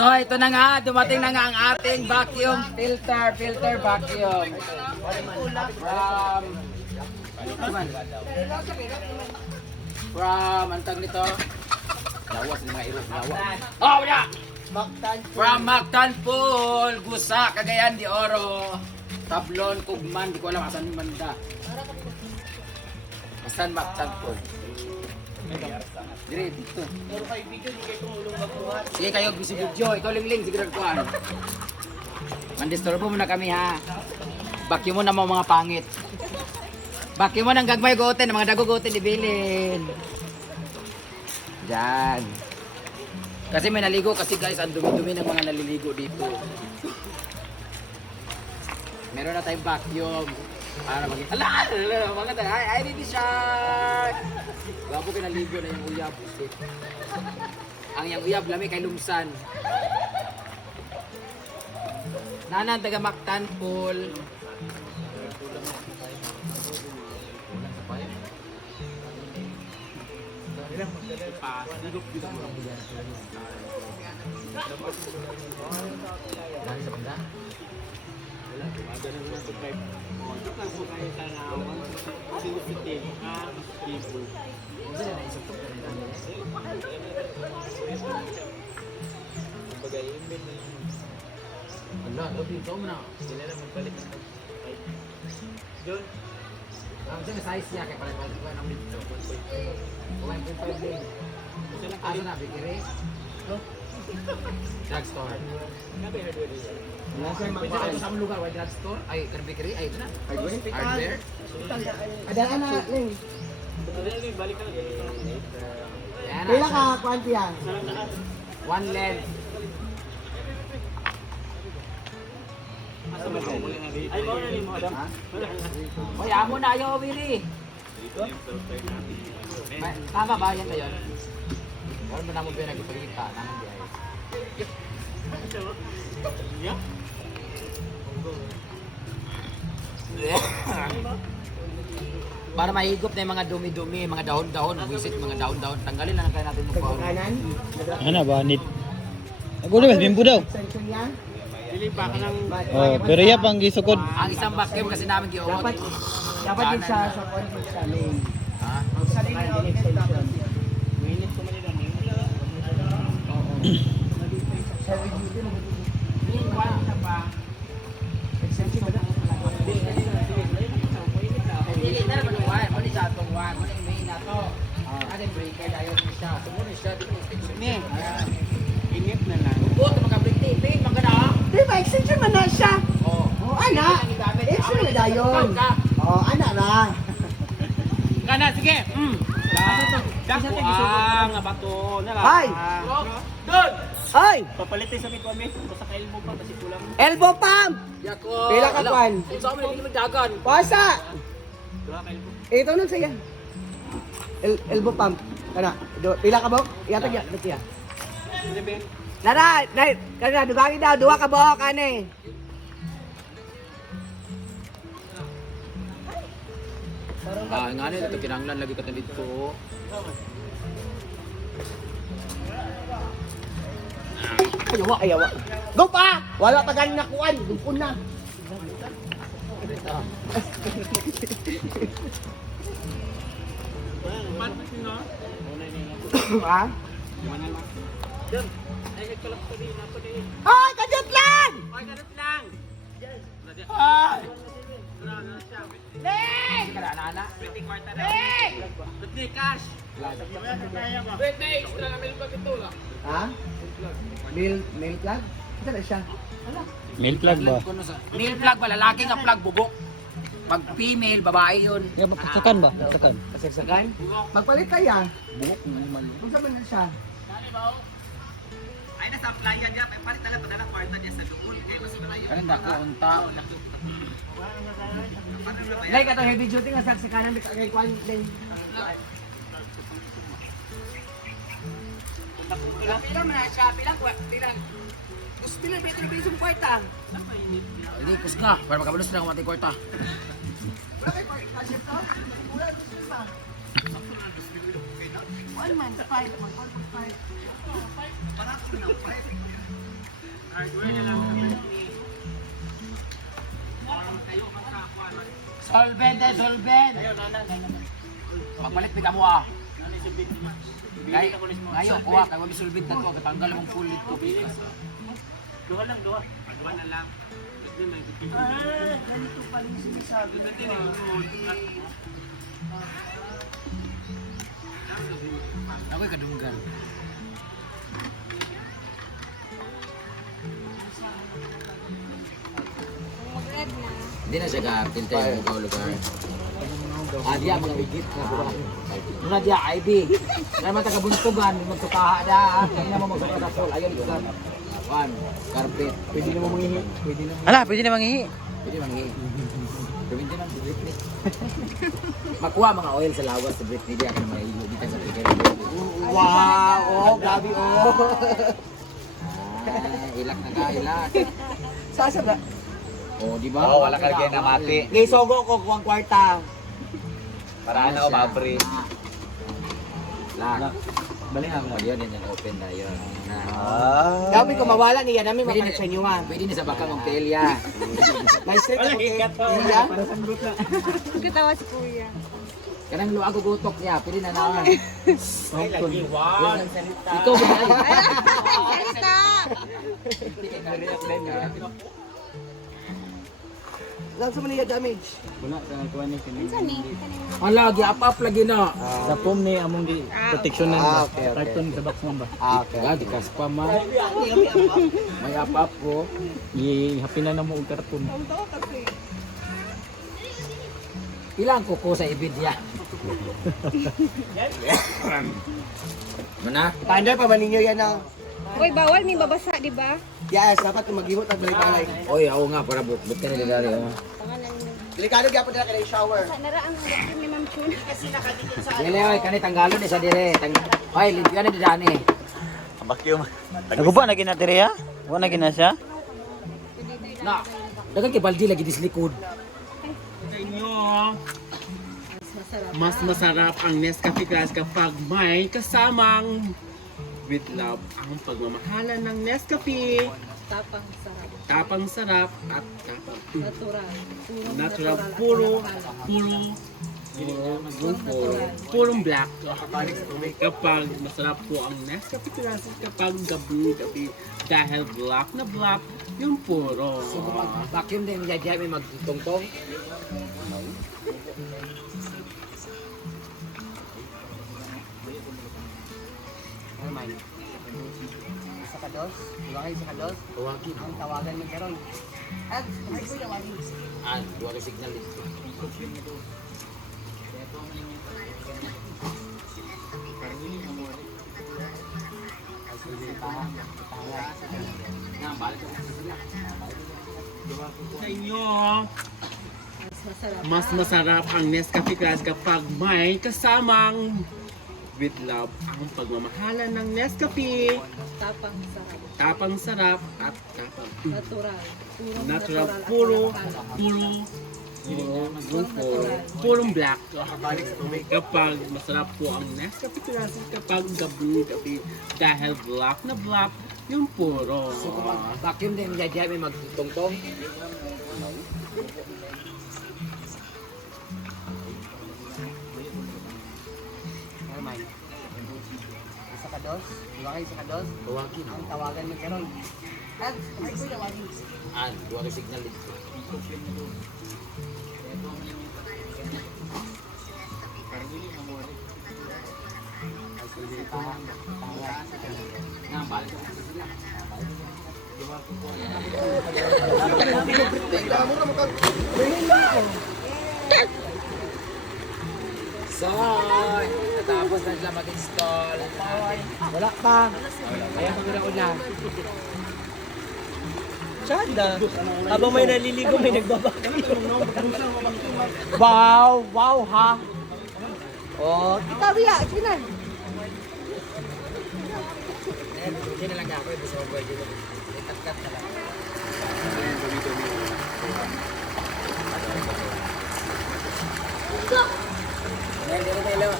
So ito na nga, dumating na nga ang ating vacuum filter vacuum. From antag nito. Lawas ng mga irog lawas. Oh, wala. From Mactan Pool, Gusa, Cagayan de Oro, Tablon, Kugman, di ko alam asan yung banda. Asan Mactan Pool? Dire dito. Sige kayo bisi video, ikaw lingling siguro kuan. Mandisturbo mo na kami ha. Vacuum mo na mga pangit. Vacuum mo nang gagmay goten, mga dago goten ibilin. Diyan. Kasi may naligo kasi guys, ang dumi-dumi ng mga naliligo dito. Meron na tayong vacuum para maging mga tayo. Ay, baby shark! Gwapo kayo naligo na yung uyab. Ang yung uyab, lami kay lumsan. Nanan, taga Mactan Pool. Ang size niya kaya pala ng dito. 1.5 din. Ano na, bikiri? Drugstore. Ito sa lugar, why drugstore? Ay, bikiri? Ay, ito na. Hardware? Adaan na, Ling. Balik ka na. Pila ka, kwanti yan? One length. Ay, mo na ni mo, Adam. Hoy, amo na ayaw, Willie. Tama ba yan ngayon? Wala mo na mo pinag-ipagita. Naman diya. Para mahigop na yung mga dumi-dumi, mga dahon-dahon, visit mga dahon-dahon. Tanggalin lang kaya natin yung pao. Kanan? Ano ba, nit? Nagulo, mas bimbo daw. Extension yan? Dili pa ka ng Oh, pero iya pang gisukod. Ang isang vacuum kasi namin giuwag. Dapat din siya sa kwanti sa main. Ha? Sa main din extension. minute ko man nila. Heavy duty mo. Extension ba na? Dili na naman uwan. Mali siya itong uwan. Mali yung main na to. Ano yung breaker? Ayaw mo siya. Sumunod siya. Dito yung extension. Init na lang. Buot mga break taping. Maganda. Di ba, extension man na siya. Oo. Oh, ana. Extension na dayon. Oh, ana na. Kana, sige. Dako nga bato na lang. Ay! Doon! Ay! Papalitin sa mi kami. Basta ka elbow pa kasi kulang. Elbow pump! Yako! Pila ka, Kwan? Kung saan mo naging magdagan? Pasa! Dua ka elbow. Ito nun siya. Elbow pump. Kana, pila ka ba? Iyatag ya, dito ya. Sige, Ben. Nara, kana dugagi daw, duha ka buhok ani. Nga nila, ito kinanglan lagi ka dito. Ayawa, ayawa. Go pa! Wala pa galing nakuan, dugpon na. Ha? Dam. Ay, nagkalak ko din. Ako din. Ay, kadiyot lang! Ay, ganun lang. Ay! Ning! Kanana. Pwede kwarta na. Ning! Pwede cash. Pwede, extra na meron pag ito lang. Ha? Mail plug? Ito na siya. Mail plug ba? Male plug ba? Lalaki nga plug, bubok. Pag female, babae yun. Ya, sakan ba? Sakan. Kasagsagan? Magpalit tayo. Bubok ng animal. Kung saan na siya? Ay, nasa applyan niya. Palit na lang padala kwarta niya sa doon. Kaya mas malayo. Kaya dako, unta. Like ato heavy duty nga saksikanan kay Kwan din. Pila man na siya, pila. Gusto pila metro bisong kwarta. Hindi, kus ka. Para makabalos na akong ating kwarta. Wala kay kwarta siya to. Wala pa. One man, 5 man, 1.5. Para ko ng 5. Solvent eh, solvent. Magpalit pita mo ah. Ngayon, kuha, kaya may solvent na to, katanggal mong full ito. Duha lang, duha. Duha na lang. Ganito pa rin sinasabi na din eh. Ako'y kadunggan. Hindi na siya ka-tintay mo ka lugar. Diya, mga higit na buwa. Muna diya, IB. Naman taga-buntugan, magtukaha da. Hindi na mo magpapasol. Ayun, lugar. One, carpet. Pwede naman manghihi. Pwede naman. Ala, pwede na mangihi. Pwede mangi. Gawin din ang Britney. Makuha mga oil sa lawas sa Britney. Di akin mga ilo dito sa Britney. Wow! Oh, grabe oh! Ilak na ka, ilak. Sasa ba? O, di ba? Oo, wala ka rin na mati. Ngay sogo ko kuwang kwarta. Para na ako mabri. Lak. Bali nga mo. Yun, yun, open na yun. Gabi ko mawala niya namin mapalit sa inyo nga. Pwede na sa bakang ng telya. May straight ako kay Iya. Katawa si Kuya. Kanang luag gutok niya, pwede na naman. Ay, lagi, wow. Ikaw ba? Salita! Lang sa maniya damage. Minsan ni. Ang lagi, up lagi na. Sa phone ni among di protection na. Okay, okay. Karton sa box mo ba? Okay. Lagi ka pa ma. May up ko. Ihapin na mo og karton. Ilang kuko sa ibidya. Mana? Tanda pa man ninyo yan ang Uy, bawal may babasa, di ba? yes, dapat kung maghihot at balay-balay. Oy, ako nga para but ka na gari. Pangalan niyo. Delikado gyapon nila kay shower. Sa naraan ng doktor ni Ma'am Chun. Dili oy, kani tanggalon ni sa dire. Oy, limpyo na di dani. Vacuum. Naguba na ginatiri ha? Wa na gina siya? Na. Dagan kay baldi lagi dis likod. Inyo, mas masarap ang Nescafe Glass kapag may kasamang with love ang pagmamahalan ng Nescafe. Tapang sarap. Tapang sarap at tapang Natural. natural, purong black. Kapag masarap po ang Nescafe Glass kapag gabi dahil black na black yung puro. Vacuum din niya diya may magtungtong. Ano man? Isa ka dos, dua kayo isa ka dos. Tawagin. Ang tawagan mo karon. At may ko tawagin. Duwa ka signal dito. Na balik ka sa sila. Sa inyo, Mas masarap. mas masarap ang Nescafe Glass kapag may kasamang with love ang pagmamahalan ng Nescafe. Tapang sarap. Tapang sarap at tapang Natural. natural, purong black. Kapag masarap po ang Nescafe Glass kapag gabi dahil black na black yung puro. Vacuum din niya diya may magtungtong. Ano man? Isa ka dos, dua kayo isa ka dos. Tawagin. Ang tawagan mo karon. At may ko tawagin. Duwa ka signal dito. Na balik ka sa sila. So, natapos na sila mag-install. Wala pa. Kaya maguna-una. Chanda. Habang may naliligo, may nagbabaka. Wow! Wow ha! Oh, kita biya, sinan. Hindi na lang ako yung software dito. Ikat-kat na lang. Dito tayo.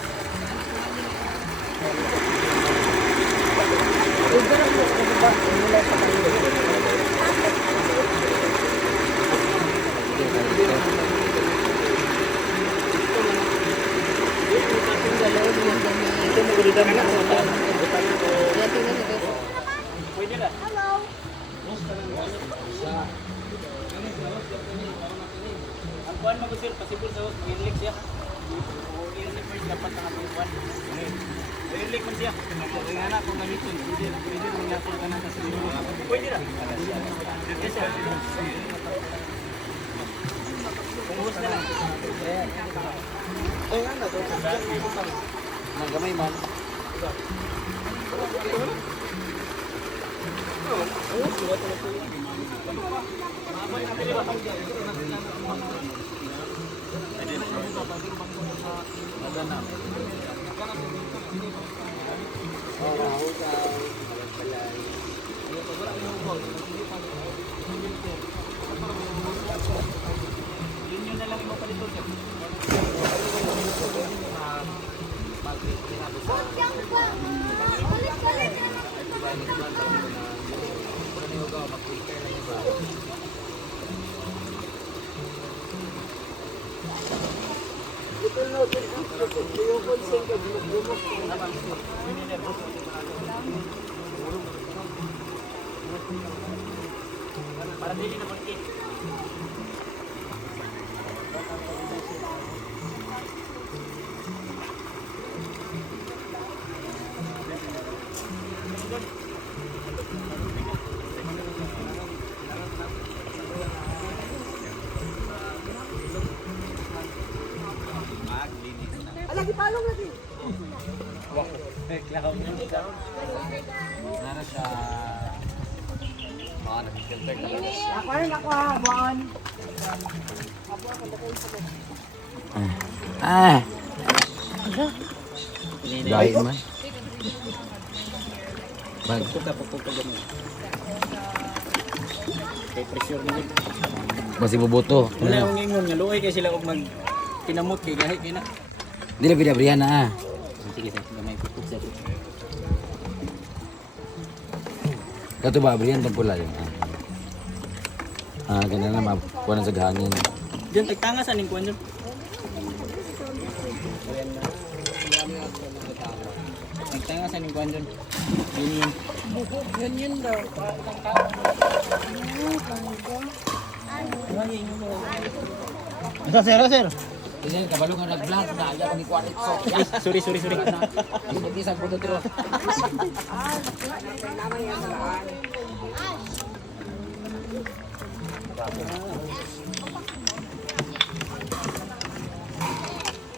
Ito na po, Ang kuhan mag-usir, pasibol sa host, mag-inlik siya. I-inlik mo dapat ang atong kuhan. I-inlik man siya. Kaya na kung gamitin, pwede mo nga kung kanan sa silo. Pwede na. Yes, sir. Kung host na lang. Magamay man. Lagi palong lagi. Nara siya. Mga nag-filter na lang. Ako rin ako ha, buwan. Gaya man. Pagpugka ganun. Kay pressure na nito. Masih boboto. Wala akong ingon nga luoy kay sila og mag kinamot kay gahi kay na. Dili pwede abrihan na. Sige sa gamay pupuk sa to. Kato ba abrihan pag pula yun? Ganyan na makuha na sa hangin. Diyan tagtanga sa ning kuan diyan. Tagtanga sa ning kuan diyan. Yun daw. Sir. Kasi kabalo nga nag-vlog na ayaw ko ni Kuanit so. Sorry. Hindi sa puto tiro.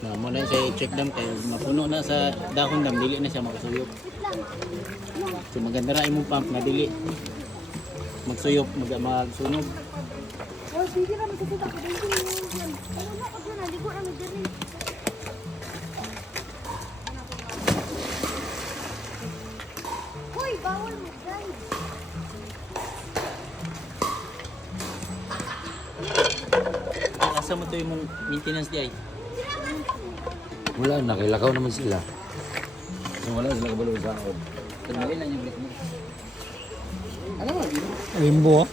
Na mo na say check dam kay mapuno na sa dahon dam dili na siya makasuyop. So maganda ra imong pump na dili magsuyop magsunog. Oh, sige na magkakita ko dito. Ano na pag na ligo na mi diri. Hoy, bawal mo guys. Asa mo to imong maintenance di ay? Wala na, kailakaw naman sila. So wala sila kabalo sa ako. Tanggalin lang yung break mo. Limbo.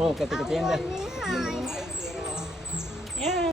Oh, kati-katiyan da.